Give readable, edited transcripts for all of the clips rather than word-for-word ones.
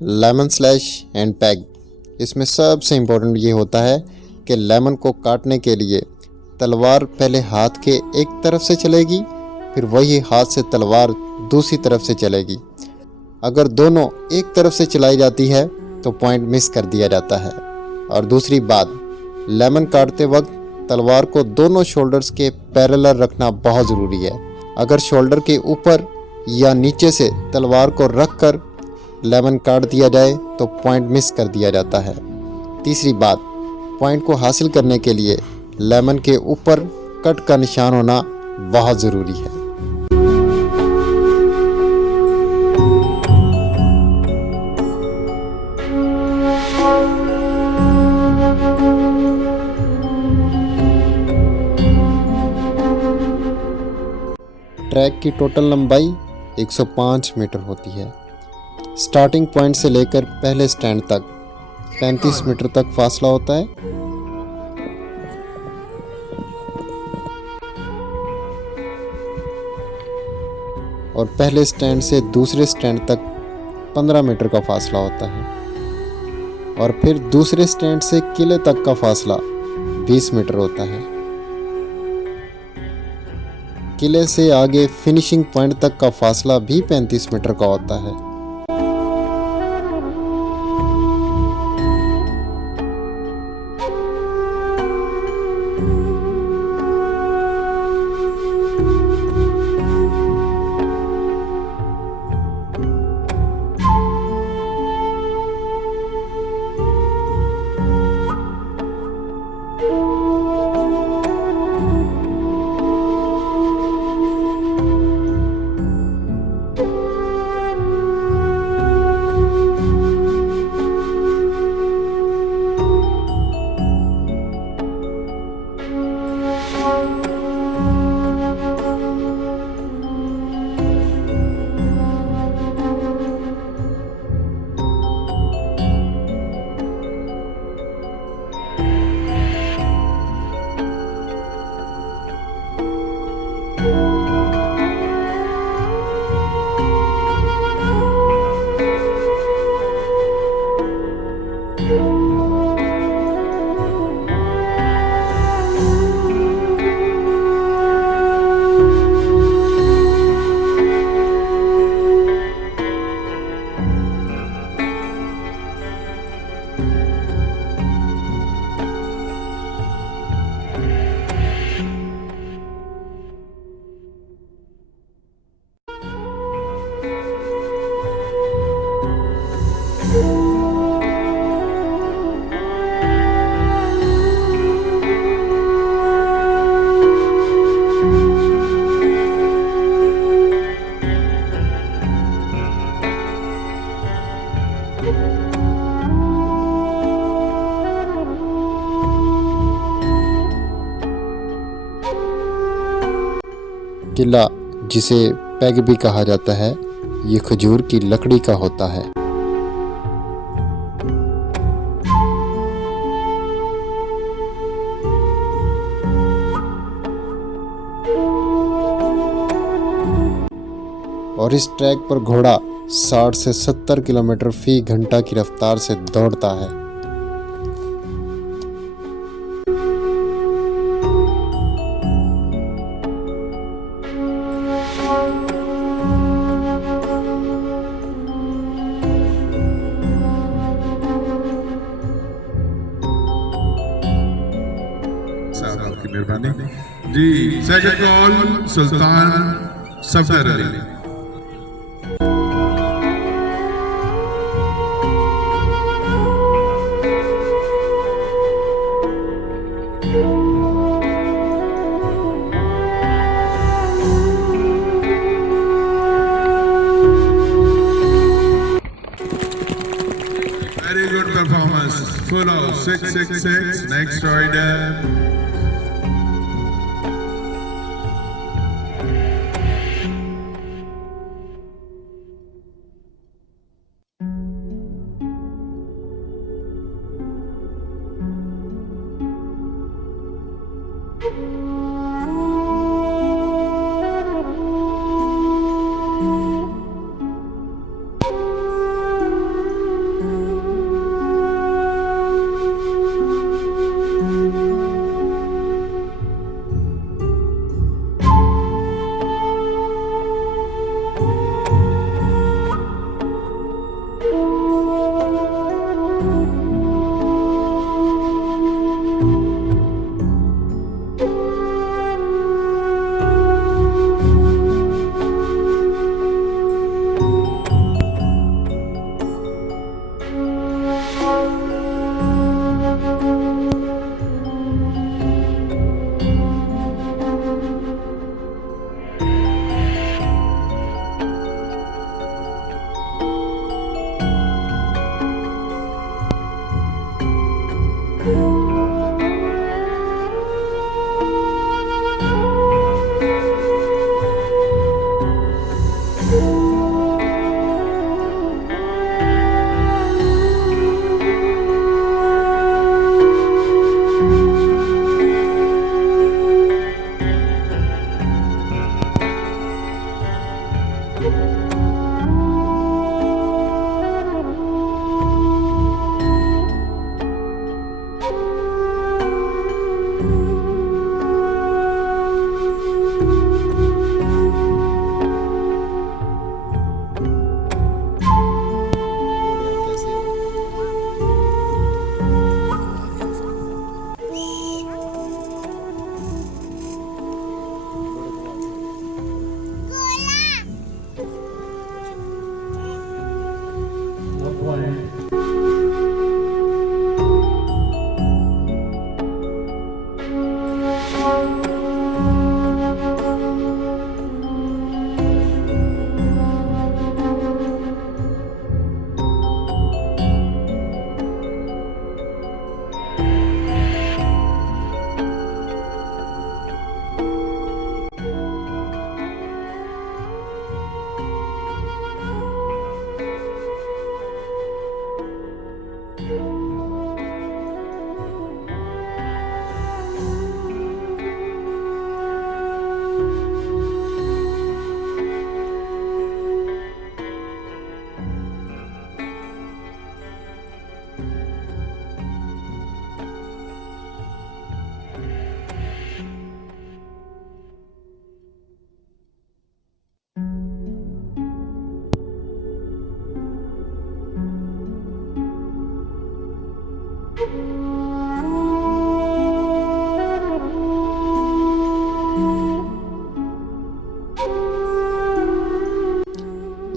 Lemon slash and peg. اس میں سب سے امپورٹنٹ یہ ہوتا ہے کہ لیمن کو کاٹنے کے لیے تلوار پہلے ہاتھ کے ایک طرف سے چلے گی، پھر وہی ہاتھ سے تلوار دوسری طرف سے چلے گی۔ اگر دونوں ایک طرف سے چلائی جاتی ہے تو پوائنٹ مس کر دیا جاتا ہے۔ اور دوسری بات، لیمن کاٹتے وقت تلوار کو دونوں شولڈرز کے پیرلل رکھنا بہت ضروری ہے۔ اگر شولڈر کے اوپر یا نیچے سے تلوار کو رکھ کر لیمن کاٹ دیا جائے تو پوائنٹ مس کر دیا جاتا ہے۔ تیسری بات، پوائنٹ کو حاصل کرنے کے لیے لیمن کے اوپر کٹ کا نشان ہونا بہت ضروری ہے۔ ٹریک کی ٹوٹل لمبائی 105 میٹر ہوتی ہے۔ سٹارٹنگ پوائنٹ سے لے کر پہلے سٹینڈ تک 35 میٹر تک فاصلہ ہوتا ہے۔ اور پہلے سٹینڈ سے دوسرے سٹینڈ تک 15 میٹر کا فاصلہ ہوتا ہے۔ اور پھر دوسرے سٹینڈ سے قلعے تک کا فاصلہ 20 میٹر ہوتا ہے۔ قلعے سے آگے فنیشنگ پوائنٹ تک کا فاصلہ بھی 35 میٹر کا ہوتا ہے۔ قلعہ، جسے پیگ بھی کہا جاتا ہے، یہ کھجور کی لکڑی کا ہوتا ہے۔ اور اس ٹریک پر گھوڑا 60 سے 70 کلومیٹر فی گھنٹہ کی رفتار سے دوڑتا ہے۔ آپ کی مہربانی جی، second call Sultan Safdar Ali. Very good performance. Full of 666. Next rider.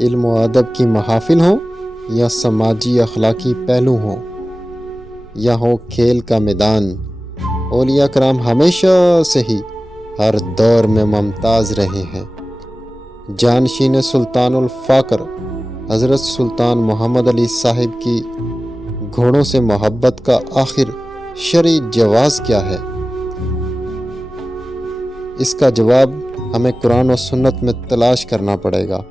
علم و ادب کی محافل ہوں یا سماجی اخلاقی پہلو ہوں یا ہو کھیل کا میدان، اولیاء کرام ہمیشہ سے ہی ہر دور میں ممتاز رہے ہیں۔ جانشین سلطان الفاقر حضرت سلطان محمد علی صاحب کی گھوڑوں سے محبت کا آخر شرعی جواز کیا ہے؟ اس کا جواب ہمیں قرآن و سنت میں تلاش کرنا پڑے گا۔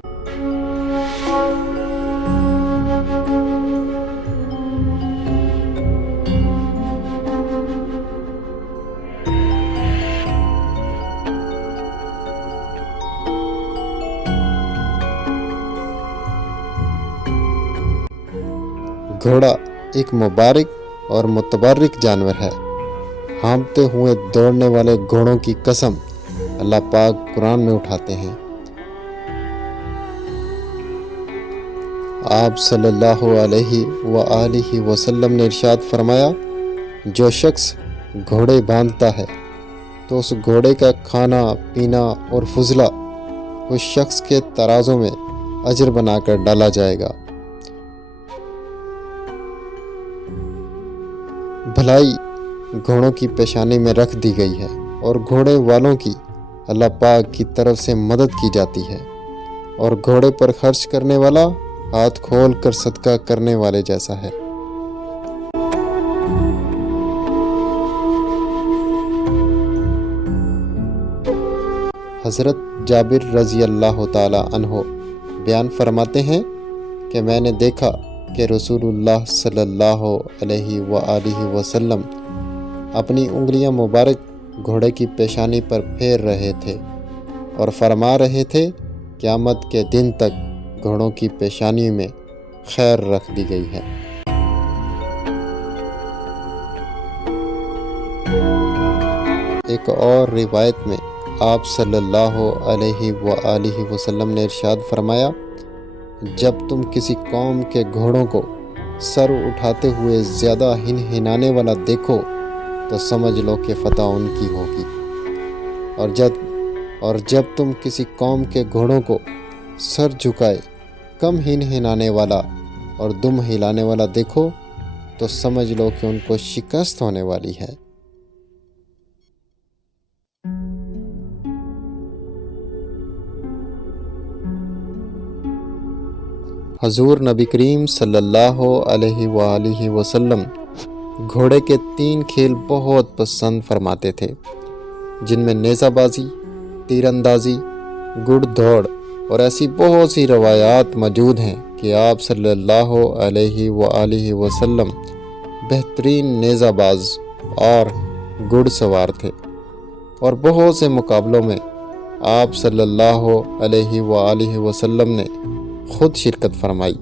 گھوڑا ایک مبارک اور متبرک جانور ہے۔ ہانپتے ہوئے دوڑنے والے گھوڑوں کی قسم اللہ پاک قرآن میں اٹھاتے ہیں۔ آپ صلی اللہ علیہ وآلہ وسلم نے ارشاد فرمایا، جو شخص گھوڑے باندھتا ہے تو اس گھوڑے کا کھانا پینا اور فضلہ اس شخص کے ترازوں میں اجر بنا کر ڈالا جائے گا۔ بھلائی گھوڑوں کی پیشانی میں رکھ دی گئی ہے اور گھوڑے والوں کی اللہ پاک کی طرف سے مدد کی جاتی ہے، اور گھوڑے پر خرچ کرنے والا ہاتھ کھول کر صدقہ کرنے والے جیسا ہے۔ حضرت جابر رضی اللہ تعالی عنہ بیان فرماتے ہیں کہ میں نے دیکھا کہ رسول اللہ صلی اللہ علیہ وآلہ وسلم اپنی انگلیاں مبارک گھوڑے کی پیشانی پر پھیر رہے تھے اور فرما رہے تھے، قیامت کے دن تک گھوڑوں کی پیشانی میں خیر رکھ دی گئی ہے۔ ایک اور روایت میں آپ صلی اللہ علیہ وآلہ وسلم نے ارشاد فرمایا، جب تم کسی قوم کے گھوڑوں کو سر اٹھاتے ہوئے زیادہ ہنہنانے والا دیکھو تو سمجھ لو کہ فتح ان کی ہوگی، اور جب تم کسی قوم کے گھوڑوں کو سر جھکائے کم ہنہنانے والا اور دم ہلانے والا دیکھو تو سمجھ لو کہ ان کو شکست ہونے والی ہے۔ حضور نبی کریم صلی اللہ علیہ وآلہ وسلم گھوڑے کے 3 کھیل بہت پسند فرماتے تھے، جن میں نیزہ بازی، تیر اندازی، گھڑ دوڑ اور ایسی بہت سی روایات موجود ہیں کہ آپ صلی اللہ علیہ وآلہ وسلم بہترین نیزہ باز اور گھڑ سوار تھے، اور بہت سے مقابلوں میں آپ صلی اللہ علیہ وآلہ وسلم نے خود شرکت فرمائی۔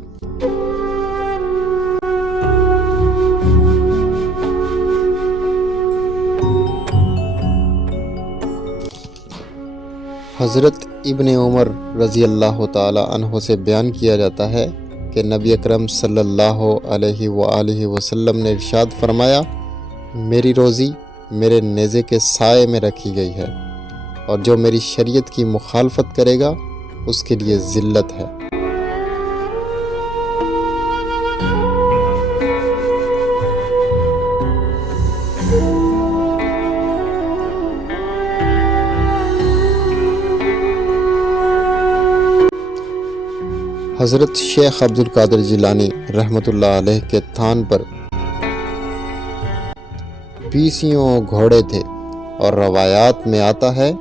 حضرت ابن عمر رضی اللہ تعالی عنہ سے بیان کیا جاتا ہے کہ نبی اکرم صلی اللہ علیہ وآلہ وسلم نے ارشاد فرمایا، میری روزی میرے نیزے کے سائے میں رکھی گئی ہے، اور جو میری شریعت کی مخالفت کرے گا اس کے لیے ذلت ہے۔ حضرت شیخ عبد القادر جیلانی رحمۃ اللہ علیہ کے تھان پر 20 گھوڑے تھے، اور روایات میں آتا ہے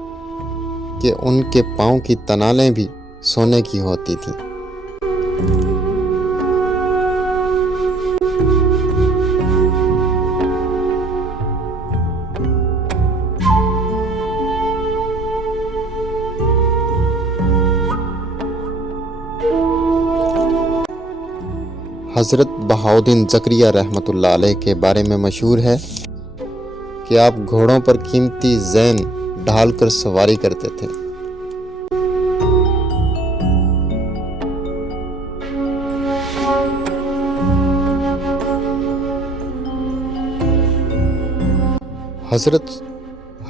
کہ ان کے پاؤں کی تنالیں بھی سونے کی ہوتی تھیں۔ حضرت بہاؤالدین زکریا رحمۃ اللہ علیہ کے بارے میں مشہور ہے کہ آپ گھوڑوں پر قیمتی زین ڈھال کر سواری کرتے تھے۔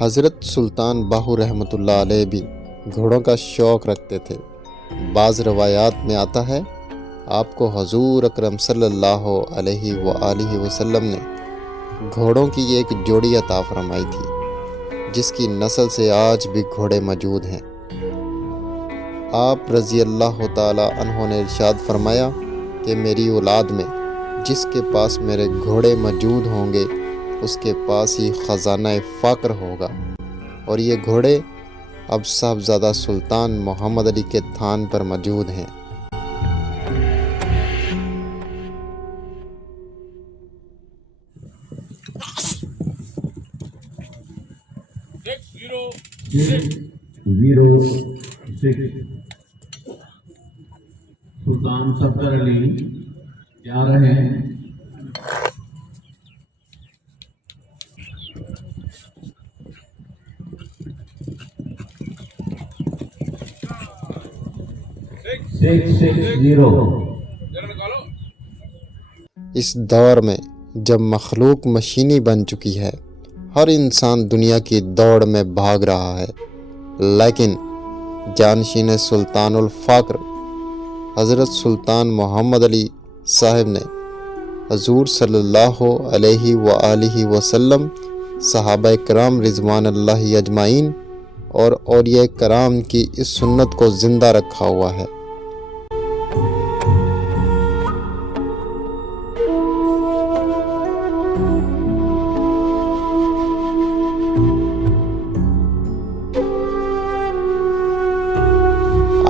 حضرت سلطان باہو رحمۃ اللہ علیہ بھی گھوڑوں کا شوق رکھتے تھے، بعض روایات میں آتا ہے آپ کو حضور اکرم صلی اللہ علیہ وآلہ وسلم نے گھوڑوں کی ایک جوڑی عطا فرمائی تھی جس کی نسل سے آج بھی گھوڑے موجود ہیں۔ آپ رضی اللہ تعالی عنہ نے ارشاد فرمایا کہ میری اولاد میں جس کے پاس میرے گھوڑے موجود ہوں گے اس کے پاس ہی خزانہ فقر ہوگا، اور یہ گھوڑے اب صاحبزادہ سلطان محمد علی کے تھان پر موجود ہیں۔ سلطان صفدر علی جا رہے ہیں۔ اس دور میں جب مخلوق مشینی بن چکی ہے، ہر انسان دنیا کی دوڑ میں بھاگ رہا ہے، لیکن جانشین سلطان الفقر حضرت سلطان محمد علی صاحب نے حضور صلی اللہ علیہ وآلہ وسلم، صحابہ کرام رضوان اللہ اجمعین اور اولیاء کرام کی اس سنت کو زندہ رکھا ہوا ہے۔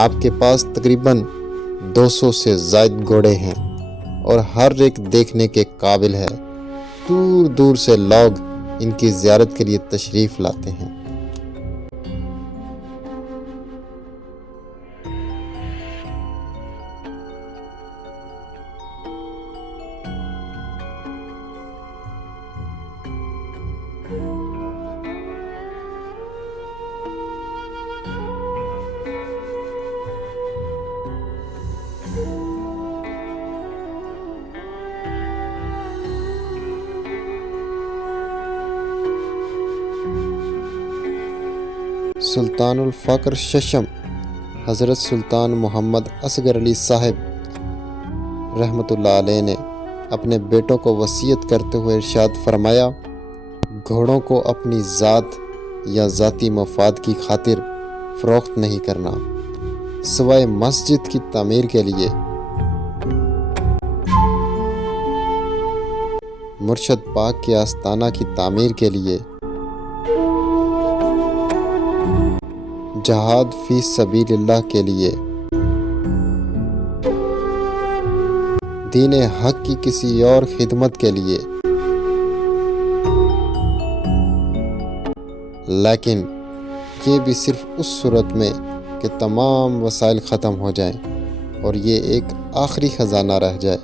آپ کے پاس تقریباً 200 سے زائد گھوڑے ہیں اور ہر ایک دیکھنے کے قابل ہے۔ دور دور سے لوگ ان کی زیارت کے لیے تشریف لاتے ہیں۔ سلطان الفقر ششم حضرت سلطان محمد اصغر علی صاحب رحمۃ اللہ علیہ نے اپنے بیٹوں کو وصیت کرتے ہوئے ارشاد فرمایا، گھوڑوں کو اپنی ذات یا ذاتی مفاد کی خاطر فروخت نہیں کرنا، سوائے مسجد کی تعمیر کے لیے، مرشد پاک کے آستانہ کی تعمیر کے لیے، جہاد فی سبیل اللہ کے لیے، دین حق کی کسی اور خدمت کے لیے، لیکن یہ بھی صرف اس صورت میں کہ تمام وسائل ختم ہو جائیں اور یہ ایک آخری خزانہ رہ جائے۔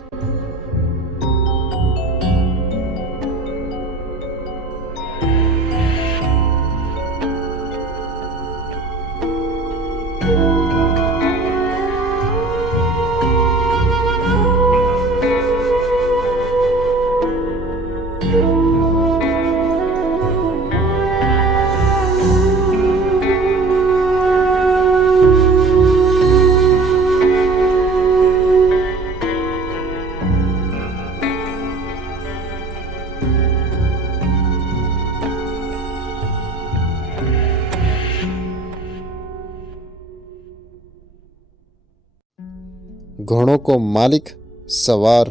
گھوڑوں کو مالک، سوار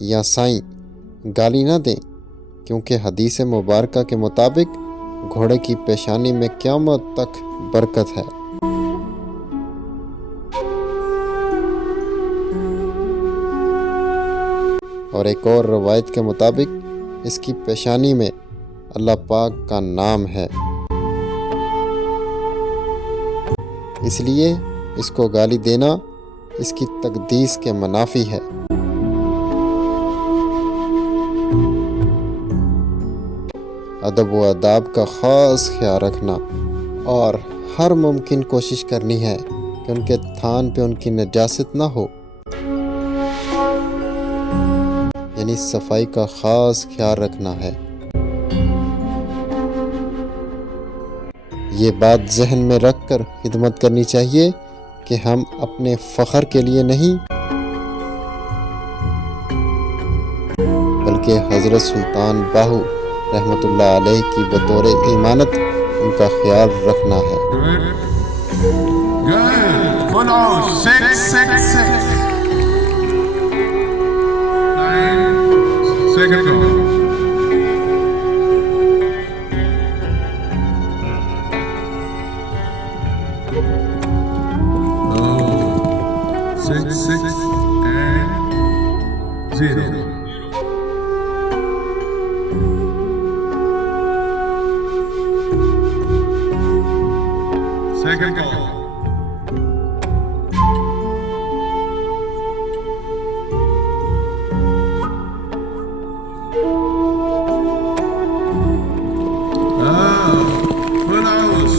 یا سائیں گالی نہ دیں، کیونکہ حدیث مبارکہ کے مطابق گھوڑے کی پیشانی میں قیامت تک برکت ہے۔ اور ایک اور روایت کے مطابق اس کی پیشانی میں اللہ پاک کا نام ہے، اس لیے اس کو گالی دینا اس کی تقدیس کے منافی ہے۔ ادب و آداب کا خاص خیال رکھنا اور ہر ممکن کوشش کرنی ہے کہ ان کے تھان پہ ان کی نجاست نہ ہو، یعنی صفائی کا خاص خیال رکھنا ہے۔ یہ بات ذہن میں رکھ کر خدمت کرنی چاہیے کہ ہم اپنے فخر کے لیے نہیں بلکہ حضرت سلطان باہو رحمۃ اللہ علیہ کی بطور ایمانت ان کا خیال رکھنا ہے۔ Good. Full house. 666. 9. Second call. Oh. 6 6 and 0. Second call. Full house.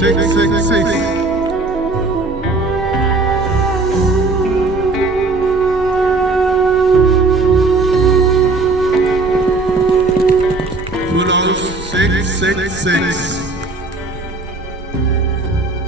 666. Full house 666.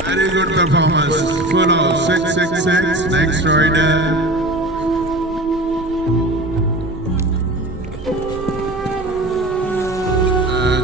Very good performance. Full of 666. Next rider.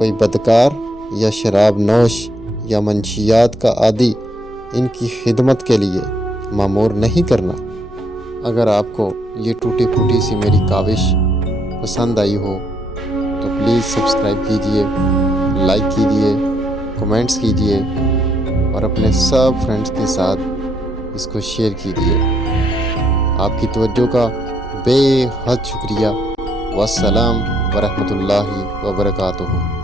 کوئی بدکار یا شراب نوش یا منشیات کا عادی ان کی خدمت کے لیے مامور نہیں کرنا۔ اگر آپ کو یہ ٹوٹی پھوٹی سی میری کاوش پسند آئی ہو تو پلیز سبسکرائب کیجئے، لائک کیجئے، کمنٹس کیجئے اور اپنے سب فرینڈز کے ساتھ اس کو شیئر کیجئے۔ آپ کی توجہ کا بے حد شکریہ۔ والسلام ورحمۃ اللہ وبرکاتہ۔